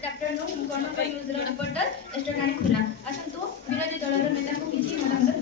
Good afternoon गणमापा news reporter एस्टोरानी खुला आसतु विरोधी दलर नेता को किछि मतांतर।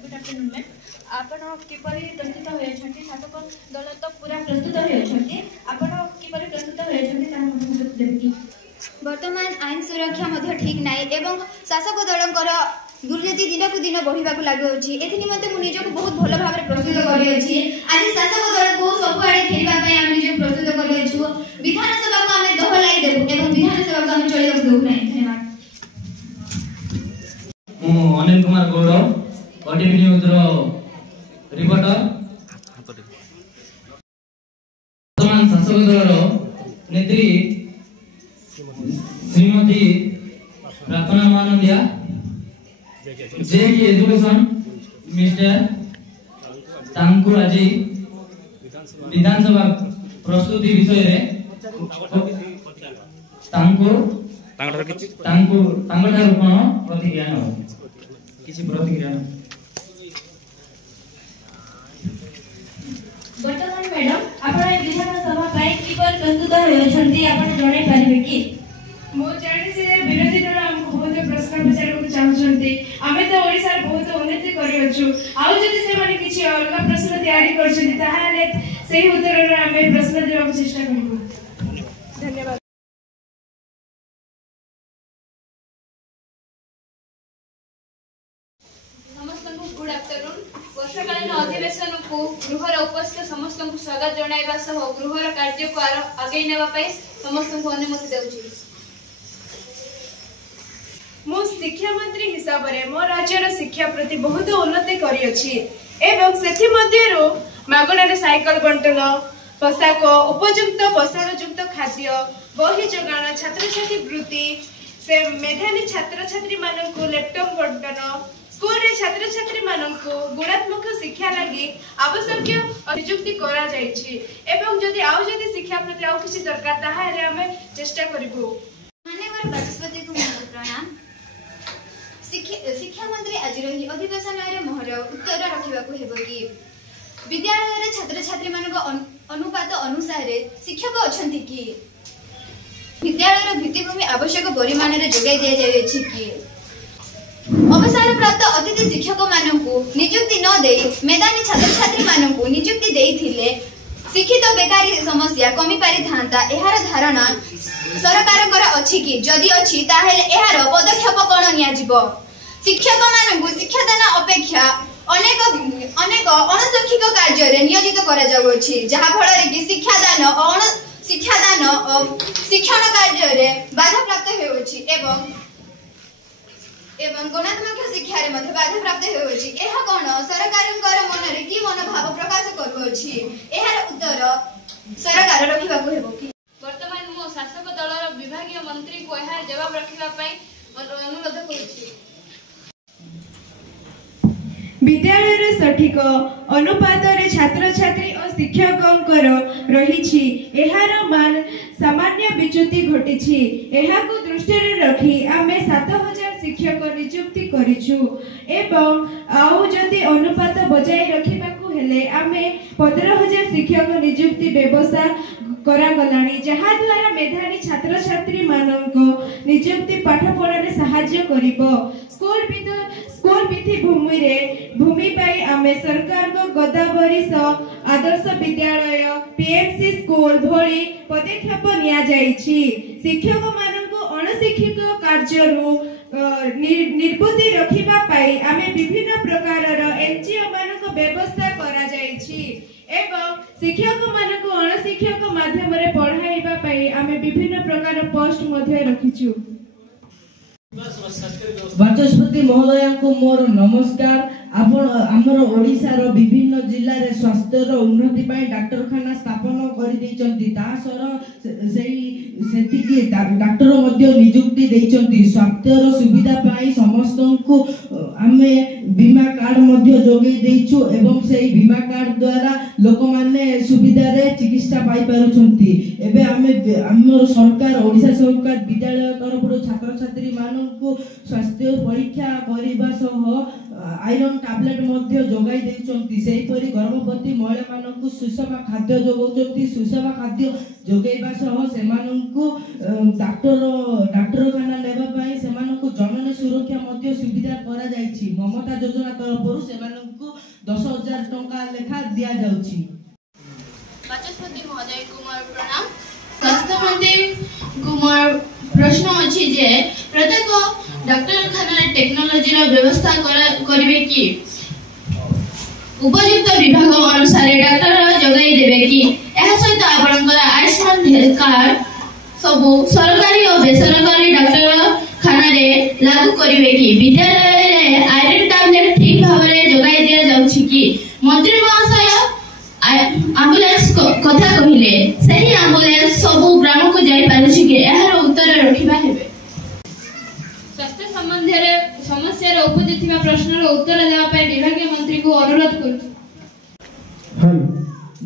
गुड आफ्टरनून मैम आपण किपरि प्रस्तुत होयछंती शासक दल तो पूरा प्रस्तुत होयछंती आपण किपरि प्रस्तुत होयछंती ता हम देखि वर्तमान आईन सुरक्षा मध्य ठीक नाई एवं शासक दलकर दुर्नीति दिन को दिन बढ़ा लगे एथि निमंते मु निजको बहुत भल भाव प्रस्तुत करियछि। आज शासक दल को सब आड़े खेलबा पय हम निज प्रस्तुत करियछु। विधानसभा को हम दोहलाई देबु एवं विधानसभा को हम चलियक देबु नै। धन्यवाद। मु अनिल कुमार गौड़ ओटीवी न्यूज रो रिपोर्टर। वर्तमान शासक दल रो नेत्री श्रीमती प्रार्थना मानंदिया जे की एजुकेशन मिनिस्टर तांकु आज विधानसभा प्रस्तुति विषय रे तांकु कोन प्रतिक्रिया न किछि प्रतिक्रिया वर्तमान मैडम आपण विधानसभा पाई किपर प्रस्तुत होयछंती आपण जणाई पारिबे कि मो जानि से विरोधी दल हमको बहुत प्रश्न पचारक चाहछंती। आमे तो ओडिसा बहुत उन्नति करि अछु आउ जदि से माने किछि अलग प्रश्न तैयारी करछंती ताहाले सही उत्तर रे आमे प्रश्न देबाक चेष्टा करबो। धन्यवाद। समस्त को गुड आफ्टरनून। वर्षकालीन अधिवेशन को गृहर उपस्थित समस्त को स्वागत जणाइबा सह गृहर कार्य को आगे नेबा पई समस्त को अनुमति देउछि। मो शिक्षा मंत्री हिसाब रे मो राज्यर शिक्षा प्रति बहुत उन्नति करि अछि एवं सेथि मध्यरो मागणारे साइकल बंटन पोशाक उपयुक्त पोषणयुक्त खाद्य बही जोगाण छात्र छात्री वृत्ति से मेधावी छात्र छात्री मानक लैपटॉप बंटन स्कूल रे छात्र छात्री मानक गुणात्मक शिक्षा लागि आवश्यक नियुक्ति करा जायछि एवं जदि आउ जदि शिक्षा प्रति आउ किछि दरकार ताहा रे हमें चेष्टा करबो। माननीय बाचस्पति को प्रणाम। शिक्षा मंत्री आज रही अधिवेशन रे मोहर उत्तर रखिबा को हेबो कि विद्यालय रे छात्र छात्री मानक अनुपात अनुसार शिक्षक अछंती कि विद्यालय रे भित्तिभूमि आवश्यक परिमाण रे जोगाई दिया जाय अछि कि अवसर प्राप्त अतिथि शिक्षक मानकु नियुक्ति न देई मैदानी छात्र छात्री मानकु नियुक्ति देइथिले शिक्षित बेकारी समस्या कमी पारि थांता। एहार धारणा सरकारकर अछि कि जदि अछि ताहेले एहार पदक्षेप कोन निया जिवो। शिक्षक मानकु शिक्षादान अपेक्षा अनेक अणशैक्षिक कार्य रे नियोजित करा जाउ अछि जहा फल कि शिक्षादान शिक्षण कार्य रे बाधा प्राप्त हेउ अछि एवं गुणात्मक शिक्षा रे मध्ये बाधा प्राप्त हेउ अछि। एहा कोन सरकारकर मन रे की मनोभाव प्रकाश करबो अछि एहार उत्तर सरकार रखिबा को हेबो कि वर्तमान मो शासक दलर विभागीय मंत्री को एहार जवाब रखिबा पई अनुरोध करिछि। विद्यालय रे सठिक अनुपात रे छात्र छात्री और शिक्षकंकर रहिछि एहार मान सामान्य विच्युति घटिछि। एहा को दृष्टि रे रखी आमे 7000 शिक्षक नियुक्ति करिछु एवं आउ जदि अनुपात बजाय रखिबा को हेले आमे 15000 शिक्षक नियुक्ति व्यवस्था करा गलानी जहा द्वारा मेधावी छात्र छात्री माननको नियुक्ति पाठ पढ़ारे सहाय्य करिवो। स्कूल भित्ति भूमि पाई आमे सरकार को गोदावरी आदर्श विद्यालय पीएमसी स्कूल भली पदक्षेप निया जाइछि। शिक्षक माननको अणशिक्षिक कार्यरु निर्बुद्धि रखिबा पाई आमे विभिन्न प्रकारर एनजीओ मानक व्यवस्था करा जाइछि एवं शिक्षक माननको अणशिक्षक माध्यम रे पढ़ाइबा पाई आमे विभिन्न प्रकार पोस्ट मध्ये रखिछु। बाचस्पति महोदय को मोर नमस्कार। आपण हमर ओडिसा रो विभिन्न जिल्ला रे स्वास्थ्य रो उन्नति पई डाक्टरखाना स्थापन करि दैचंती ता सर सेति की डाक्टर मध्ये नियुक्ति दैचंती। स्वास्थ्य रो सुविधा पई समस्त को आमे बीमा कार्ड मध्ये जोगै दैछु एवं सेही बीमा कार्ड द्वारा लोक माने सुविधा रे चिकित्सा पाई पारुछंती। एबे हमर सरकार ओडिसा सरकार विद्यालय तरफ छात्र छात्री मानन को स्वास्थ्य परीक्षा करिबा सह आयरन टैबलेट मध्य जोगाई देउचंती। सेहीपरि गर्भवती महिला मानकु सुषम खाद्य जोगाउचंती। सुषम खाद्य जोगाइबा सह सेमानंकु डाक्टरखाना नेबा पई सेमानंकु जननी सुरक्षा मध्य सुविधा करा जायछि। ममता योजना तरफरु सेमानंकु 10,000 टंका लेखा दिया जाउछि। बाचस्पति महोदय कुमार प्रणाम। स्वास्थ्य मंत्री कुमार प्रश्न अछि जे प्रत्येक डाक्टरखाना टेक्नोलॉजी रो व्यवस्था करिवे कि उपयुक्त विभाग अनुसार डाक्टर जगाई देबे कि एहा सहित आपनकर आयुष्मान हेल्थ कार्ड सबु सरकारी और बेसरकारी डाक्टरखाना रे लागू करिवे कि विद्यालय रे आयरन टैबलेट ठीक भाव रे जगाई दिया जाउछि कि मंत्री महाशय एम्बुलेंस कथा कहिले सही एम्बुलेंस सबु ग्राम को जाई पारुछि कि एहार उत्तर रखिबा हेबे। स्वास्थ्य संबंधी रे समस्या रे उपजिथिबा प्रश्न रो उत्तर देबा पय विभागीय मंत्री को अनुरोध करू।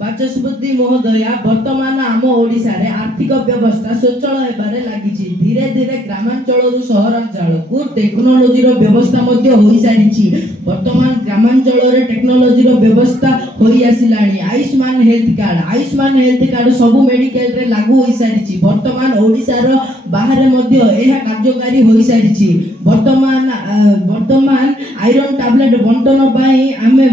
बाचस्पति महोदया वर्तमान आम ओडिसा रे आर्थिक व्यवस्था स्वचल हेबारे लागिछि। धीरे धीरे ग्रामांचल रु सहरांचल को टेक्नोलॉजी रो व्यवस्था मध्य होई सारिछि। वर्तमान ग्रामांचल रे टेक्नोलॉजी रो व्यवस्था होई आसिलाणी। आयुष्मान हेल्थ कार्ड सब मेडिकल रे लागू होई सारिछि। वर्तमान ओडिसा रो बाहर मध्य एहा कार्यकारी होई सारिछि। वर्तमान आयरन टैबलेट बंटन पई आमे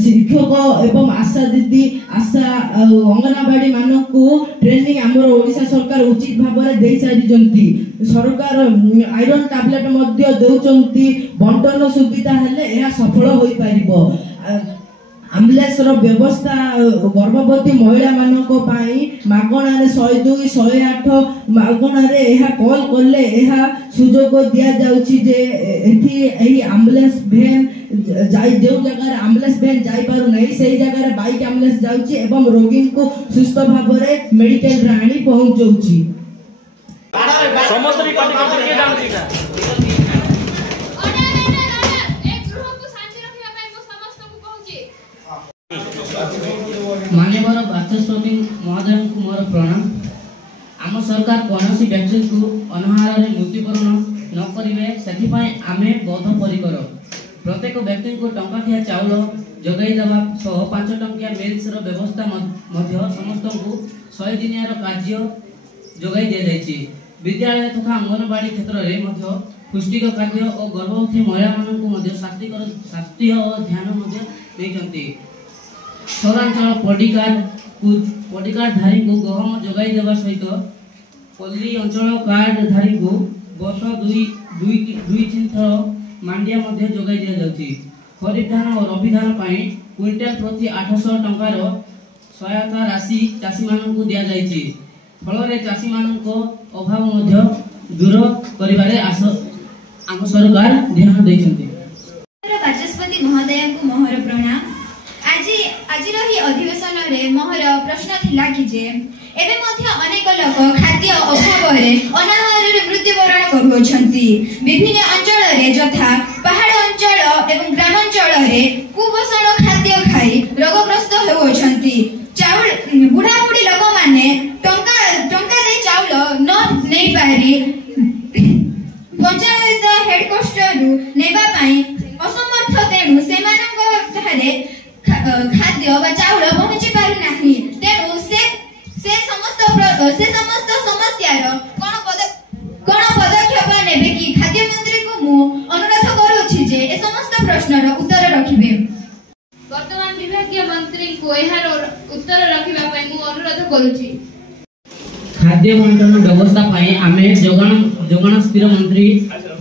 शिक्षक एवं आशा दीदी आशा अंगनवाड़ी मानकु ट्रेनिंग हमर ओडिसा सरकार उचित भाबरे देई सारिजंती। सरकार आयरन टैबलेट मध्य देउचंती। बंटन सुविधा हेले एहा सफल होई पारिबो। एम्बुलेंस रो व्यवस्था गर्भवती महिला मानको पाई मागणा रे 102 108 मागणा रे एहा कॉल करले एहा सुजोग दिया जाउची जे एथि एही एम्बुलेंस वैन जाई जो जगह एम्बुलेंस वैन जाई पारु नै सेही जगह रे बाइक एम्बुलेंस जाउची एवं रोगी को सुस्थ भाव रे मेडिकल रे आनी पहुंचौची। समस्त रिकॉर्ड के जानती ना माननीय बाचस्पति महोदय को मोर प्रणाम। आम सरकार कौन व्यक्ति को अनाहार मृत्युवरण न करेंगे से आमे बद्धपरिकर। प्रत्येक व्यक्ति को टंकाखिया चाउल जगाई देवा सह 5 टंकिया मिल्स व्यवस्था समस्त को 100 दिनिया कार्य जगाई दि जाइए। विद्यालय तथा अंगनवाड़ी क्षेत्र में पुष्टिकर कार्य और गर्भवती महिला मानक स्वास्थ्य और ध्यान देते। सहरांचल पॉडीकार्ड धारी को गहम जगाई देवा सहित पल्ली अंचल कार्ड धारी को वर्ष 2-3 थर मांडिया मध्य जगाई दिया जाउछि। खरीफ धान और रबी धान पाई क्विंटाल प्रति 800 टंकार सहायता राशि चाषी मानक दिया जाइछि। फल रे चाषी मानक अभाव मध्य दूर करिबारे आम सरकार ध्यान दैछन्ति। बाचस्पति महोदय को मोहर प्रणाम। आज रही अधिवेशन रे मोहर प्रश्न थिला कि जे एबे मध्य अनेक लोक खाद्य अभाव रे अनाहार रे मृत्युवरण करूछन्ति। विभिन्न अंचल रे जथा पहाड़ अंचल एवं ग्रामांचल रे कुपोषण खाद्य खाई रोगग्रस्त होउछन्ति। चाउल बुढ़ा बुढ़ी लोक माने टंका दे चाउल न नै पारी पंचायत हेडक्वार्टर रु नेबा पई असमर्थ। तेणु सेमानक चाहे खाद्य व चाउल पहुंची पारु नाही। तेणु से समस्त समस्यार कोन पदक्षेप नेबे कि खाद्य मंत्री को मु अनुरोध करूछि जे ए समस्त प्रश्नर उत्तर रखिबे। वर्तमान विभागीय मंत्री को एहार उत्तर रखिबा पई मु अनुरोध करूछि। खाद्य बंटन व्यवस्था पाई आमे जोगान स्थिर मंत्री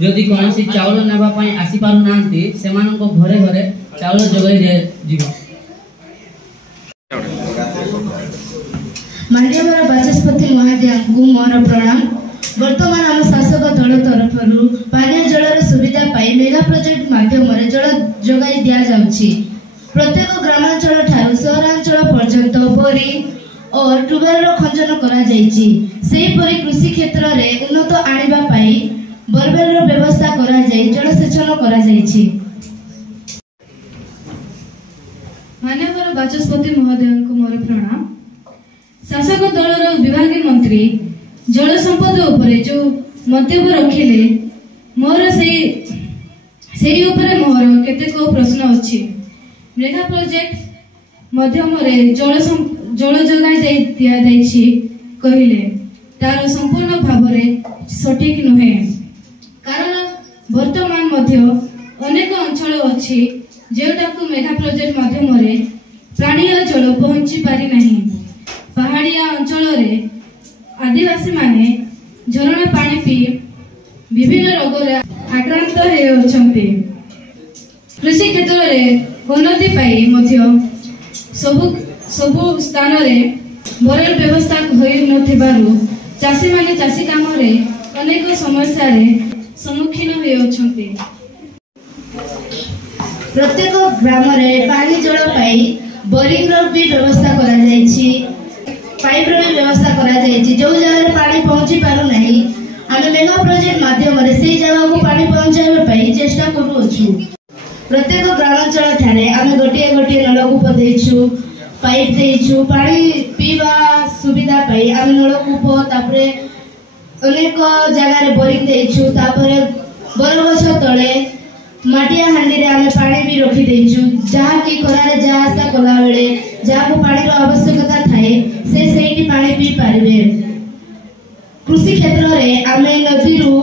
जदि कोनसी चाउल नेबा पई आसी पारु नांती सेमानको घरे घरे चाउल जगाई दे जीवा। माननीय बाचस्पति महोदय को मोर प्रणाम। वर्तमान आम शासक दल तरफ पानीय जल सुविधा पाई मेगा प्रोजेक्ट माध्यम जल जगाई दिया जाउछि। प्रत्येक ग्रामांचल ठारू सहरांचल पर्यंत बोरिंग और ट्यूबवेल खंजन करा जाइछि। सेहीपरि कृषि क्षेत्र रे उन्नत आनिबा पाई बोरवेल रो व्यवस्था करा जाई जलसेचन करा जाइछि। माननीय बाचस्पति महोदय को मोर प्रणाम। शासक दलर विभागीय मंत्री जल संपद उपरे जो मंतव्य रखिले मोर ସେହି ଉପରେ ମୋର କେତେକ ପ୍ରଶ୍ନ ଅଛି। ମେଘା ପ୍ରୋଜେକ୍ଟ ମାଧ୍ୟମରେ ଜଳ ଯୋଗାଇ ଦିଆଯାଇଛି କହିଲେ ତାର ସମ୍ପୂର୍ଣ୍ଣ ଭାବରେ ସଠିକ ନୁହେଁ, କାରଣ ବର୍ତ୍ତମାନ ମଧ୍ୟ ଅନେକ ଅଞ୍ଚଳ ଅଛି ଯେଉଁଟାକୁ ମେଘା ପ୍ରୋଜେକ୍ଟ ମାଧ୍ୟମରେ ପାନୀୟ ଜଳ ପହଞ୍ଚି ପାରିନାହିଁ। ପାହାଡ଼ିଆ ଅଞ୍ଚଳରେ ଆଦିବାସୀମାନେ ଝରଣା ପାଣି ପିଇ ବିଭିନ୍ନ ରୋଗରେ ଆକ୍ରାନ୍ତ ହେଉଛନ୍ତି। କୃଷି କ୍ଷେତ୍ରରେ ଉନ୍ନତି ପାଇଁ ମଧ୍ୟ ସବୁ ସ୍ଥାନରେ ବରର ବ୍ୟବସ୍ଥା ହୋଇନଥିବାରୁ ଚାଷୀମାନେ ଚାଷୀ କାମରେ ଅନେକ ସମସ୍ୟାରେ ସମ୍ମୁଖୀନ ହେଉଛନ୍ତି। ପ୍ରତ୍ୟେକ ଗ୍ରାମରେ ପାଣି ଜଳ ପାଇଁ ବୋରିଂର ବି ବ୍ୟବସ୍ଥା କରାଯାଇଛି, ପାଇପ୍ର ବି ବ୍ୟବସ୍ଥା କରାଯାଇଛି। ଯେଉଁ ଜାଗାରେ ପାଣି ପହଞ୍ଚି ପାରୁନାହିଁ ଆମେ ମେଘା ପ୍ରୋଜେକ୍ଟ ମାଧ୍ୟମରେ ସେହି ଜାଗାକୁ ପାଣି ପହଞ୍ଚାଇବା ପାଇଁ ଚେଷ୍ଟା କରୁଅଛୁ। ପ୍ରତ୍ୟେକ ଗ୍ରାମାଞ୍ଚଳ ଠାରେ ଆମେ ଗୋଟିଏ ଗୋଟିଏ ନଳକୂପ ଦେଇଛୁ, ପାଇପ୍ ଦେଇଛୁ। ପାଣି ପିଇବା ସୁବିଧା ପାଇଁ ଆମେ ନଳକୂପ, ତାପରେ ଅନେକ ଜାଗାରେ ବୋରିଂ ଦେଇଛୁ। ତାପରେ ବରଗଛ ତଳେ ମାଟିଆ ହାଣ୍ଡିରେ ଆମେ ପାଣି ବି ରଖିଦେଇଛୁ, ଯାହାକି ଖରାରେ ଯାହା ଆଶା କଲା ବେଳେ ଯାହାକୁ ପାଣିର ଆବଶ୍ୟକତା ଥାଏ ସେ ସେଇଠି ପାଣି ପିଇ ପାରିବେ। କୃଷି କ୍ଷେତ୍ରରେ ଆମେ ନଦୀରୁ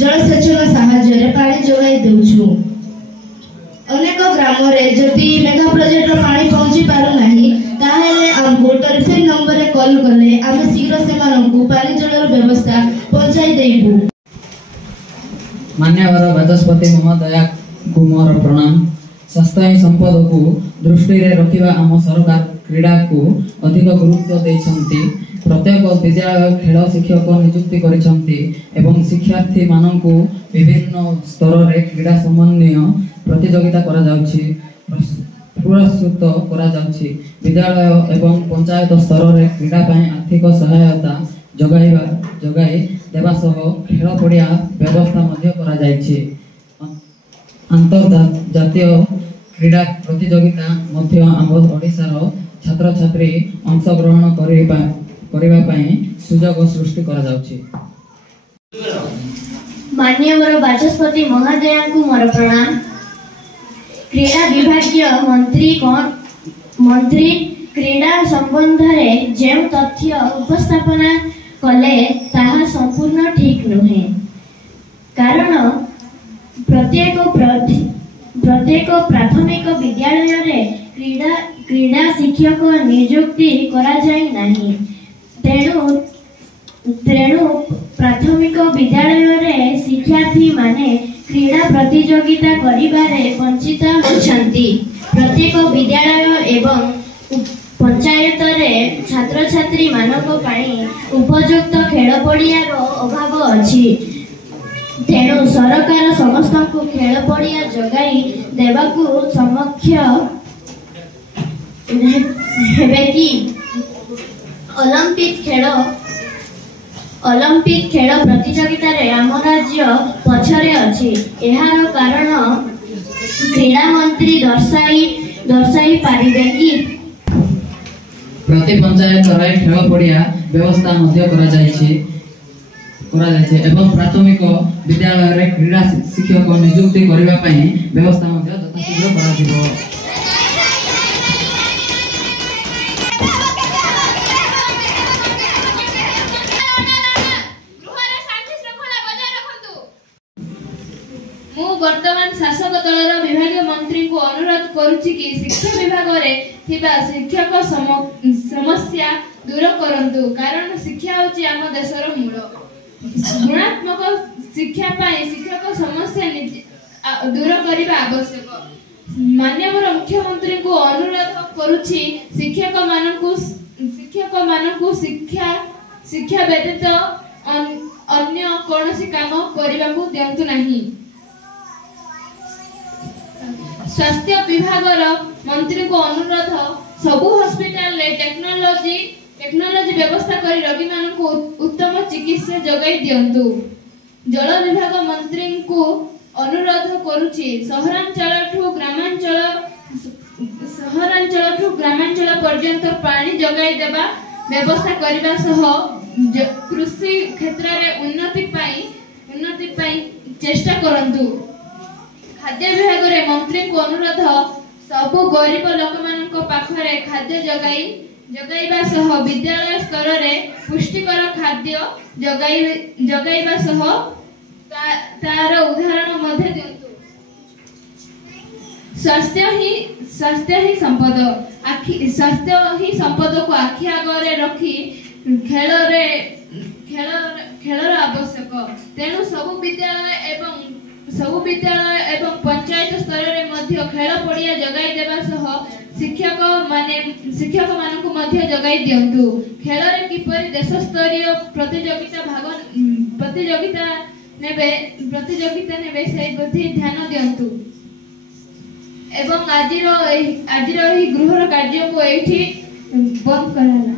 ଜଳସେଚନ ସାହାଯ୍ୟରେ ପାଣି ଯୋଗାଇ ଦେଉଛୁ। ଅନେକ ଗ୍ରାମରେ ଯଦି ମେଘା ପ୍ରୋଜେକ୍ଟର ପାଣି ପହଞ୍ଚି ପାରୁନାହିଁ ତାହେଲେ ଆମକୁ ଟୋଲ୍ ଫ୍ରି ନମ୍ବରରେ କଲ୍ କଲେ ଆମେ ଶୀଘ୍ର ସେମାନଙ୍କୁ ପାଣି ଜଳର ବ୍ୟବସ୍ଥା ପହଞ୍ଚାଇ ଦେବୁ। ମାନ୍ୟବର ବାଚସ୍ପତି ମହୋଦୟାଙ୍କୁ ମୋର ପ୍ରଣାମ। ସ୍ୱାସ୍ଥ୍ୟ ସମ୍ପଦକୁ ଦୃଷ୍ଟିରେ ରଖିବା ଆମ ସରକାର କ୍ରୀଡ଼ାକୁ ଅଧିକ ଗୁରୁତ୍ୱ ଦେଇଛନ୍ତି। ପ୍ରତ୍ୟେକ ବିଦ୍ୟାଳୟ ଖେଳ ଶିକ୍ଷକ ନିଯୁକ୍ତି କରିଛନ୍ତି ଏବଂ ଶିକ୍ଷାର୍ଥୀମାନଙ୍କୁ ବିଭିନ୍ନ ସ୍ତରରେ କ୍ରୀଡ଼ା ସମ୍ବନ୍ଧୀୟ ପ୍ରତିଯୋଗିତା କରାଯାଉଛି, ପୁରସ୍କୃତ କରାଯାଉଛି। ବିଦ୍ୟାଳୟ ଏବଂ ପଞ୍ଚାୟତ ସ୍ତରରେ କ୍ରୀଡ଼ା ପାଇଁ ଆର୍ଥିକ ସହାୟତା ଯୋଗାଇ ଦେବା ସହ ଖେଳ ପଡ଼ିଆ ବ୍ୟବସ୍ଥା ମଧ୍ୟ କରାଯାଇଛି। ଆନ୍ତର୍ଜାତୀୟ କ୍ରୀଡ଼ା ପ୍ରତିଯୋଗିତା ମଧ୍ୟ ଆମ ଓଡ଼ିଶାର ଛାତ୍ରଛାତ୍ରୀ ଅଂଶଗ୍ରହଣ କରିବା ପାଇଁ ସୁଯୋଗ ସୃଷ୍ଟି କରାଯାଉଛି। ମାନ୍ୟବର ବାଚସ୍ପତି ମହୋଦୟଙ୍କୁ ମୋର ପ୍ରଣାମ। କ୍ରୀଡ଼ା ବିଭାଗୀୟ ମନ୍ତ୍ରୀ କ୍ରୀଡ଼ା ସମ୍ବନ୍ଧରେ ଯେଉଁ ତଥ୍ୟ ଉପସ୍ଥାପନ କଲେ ତାହା ସମ୍ପୂର୍ଣ୍ଣ ଠିକ୍ ନୁହେଁ, କାରଣ ପ୍ରତ୍ୟେକ ପ୍ରାଥମିକ ବିଦ୍ୟାଳୟରେ କ୍ରୀଡ଼ା ଶିକ୍ଷକ ନିଯୁକ୍ତି କରାଯାଇ ନାହିଁ। ତେଣୁ ପ୍ରାଥମିକ ବିଦ୍ୟାଳୟରେ ଶିକ୍ଷାର୍ଥୀମାନେ କ୍ରୀଡ଼ା ପ୍ରତିଯୋଗିତା କରିବାରେ ବଞ୍ଚିତ ହେଉଛନ୍ତି। ପ୍ରତ୍ୟେକ ବିଦ୍ୟାଳୟ ଏବଂ ପଞ୍ଚାୟତରେ ଛାତ୍ରଛାତ୍ରୀମାନଙ୍କ ପାଇଁ ଉପଯୁକ୍ତ ଖେଳ ପଡ଼ିଆର ଅଭାବ ଅଛି। ତେଣୁ ସରକାର ସମସ୍ତଙ୍କୁ ଖେଳ ପଡ଼ିଆ ଯୋଗାଇ ଦେବାକୁ ସମକ୍ଷ ହେବେ କି? ଅଲିମ୍ପିକ୍ ଖେଳ ପ୍ରତିଯୋଗିତାରେ ଆମ ରାଜ୍ୟ ପଛରେ ଅଛି। ଏହାର କାରଣ କ୍ରୀଡ଼ା ମନ୍ତ୍ରୀ ଦର୍ଶାଇ ପାରିବେ କି? ପ୍ରତି ପଞ୍ଚାୟତରେ ଖେଳ ପଡ଼ିଆ ବ୍ୟବସ୍ଥା ମଧ୍ୟ କରାଯାଇଛି ଏବଂ ପ୍ରାଥମିକ ବିଦ୍ୟାଳୟରେ କ୍ରୀଡ଼ା ଶିକ୍ଷକ ନିଯୁକ୍ତି କରିବା ପାଇଁ ବ୍ୟବସ୍ଥା ମଧ୍ୟ ଯଥାଶୀଘ୍ର କରାଯିବ। ମୁଁ ବର୍ତ୍ତମାନ ଶାସକ ଦଳର ବିଭାଗୀୟ ମନ୍ତ୍ରୀଙ୍କୁ ଅନୁରୋଧ କରୁଛି କି ଶିକ୍ଷା ବିଭାଗରେ ଥିବା ଶିକ୍ଷକ ସମସ୍ୟା ଦୂର କରନ୍ତୁ, କାରଣ ଶିକ୍ଷା ହେଉଛି ଆମ ଦେଶର ମୂଳ। ଗୁଣାତ୍ମକ ଶିକ୍ଷା ପାଇଁ ଶିକ୍ଷକ ସମସ୍ୟା ଦୂର କରିବା ଆବଶ୍ୟକ। ମାନ୍ୟବର ମୁଖ୍ୟମନ୍ତ୍ରୀଙ୍କୁ ଅନୁରୋଧ କରୁଛି ଶିକ୍ଷକମାନଙ୍କୁ ଶିକ୍ଷା ବ୍ୟତୀତ ଅନ୍ୟ କୌଣସି କାମ କରିବାକୁ ଦିଅନ୍ତୁ ନାହିଁ। ସ୍ୱାସ୍ଥ୍ୟ ବିଭାଗର ମନ୍ତ୍ରୀଙ୍କୁ ଅନୁରୋଧ, ସବୁ ହସ୍ପିଟାଲରେ ଟେକ୍ନୋଲୋଜି ବ୍ୟବସ୍ଥା କରି ରୋଗୀମାନଙ୍କୁ ଉତ୍ତମ ଚିକିତ୍ସା ଯୋଗାଇ ଦିଅନ୍ତୁ। ଜଳ ବିଭାଗ ମନ୍ତ୍ରୀଙ୍କୁ ଅନୁରୋଧ କରୁଛି, ସହରାଞ୍ଚଳଠୁ ଗ୍ରାମାଞ୍ଚଳ ପର୍ଯ୍ୟନ୍ତ ପାଣି ଯୋଗାଇ ଦେବା ବ୍ୟବସ୍ଥା କରିବା ସହ କୃଷି କ୍ଷେତ୍ରରେ ଉନ୍ନତି ପାଇଁ ଚେଷ୍ଟା କରନ୍ତୁ। खाद्य विभाग रे मंत्री को अनुरोध सबु गरीब लोक पाखरे खाद्य जगाइबा सह विद्यालय स्तर रे पुष्टिकर खाद्य जगाइबा सह तार उदाहरण मध्य दियंतु। स्वास्थ्य ही संपद स्वास्थ्य ही संपद को आखि आगे रखी खेलर आवश्यक। तेणु सबु विद्यालय एवं पंचायत स्तर रे मध्य खेल पड़िया जगाई देबा सह शिक्षक मानकु मध्य जगाई दियंतु। खेल रे किपरि देश स्तरीय प्रतियोगिता नेबे से प्रति ध्यान दियंतु। एवं आजिर एही गृहर कार्य को एठी बंद कराला।